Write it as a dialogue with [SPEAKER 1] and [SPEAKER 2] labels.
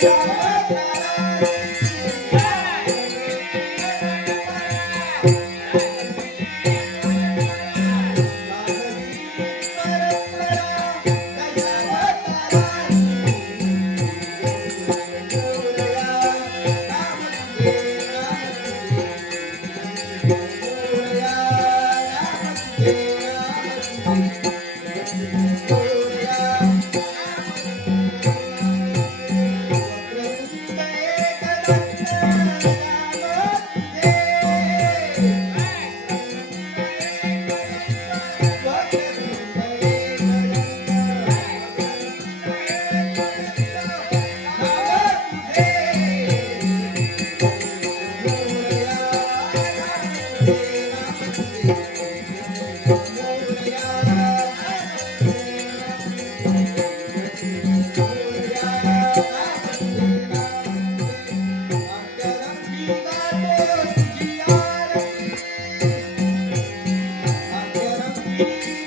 [SPEAKER 1] Thank Thank you.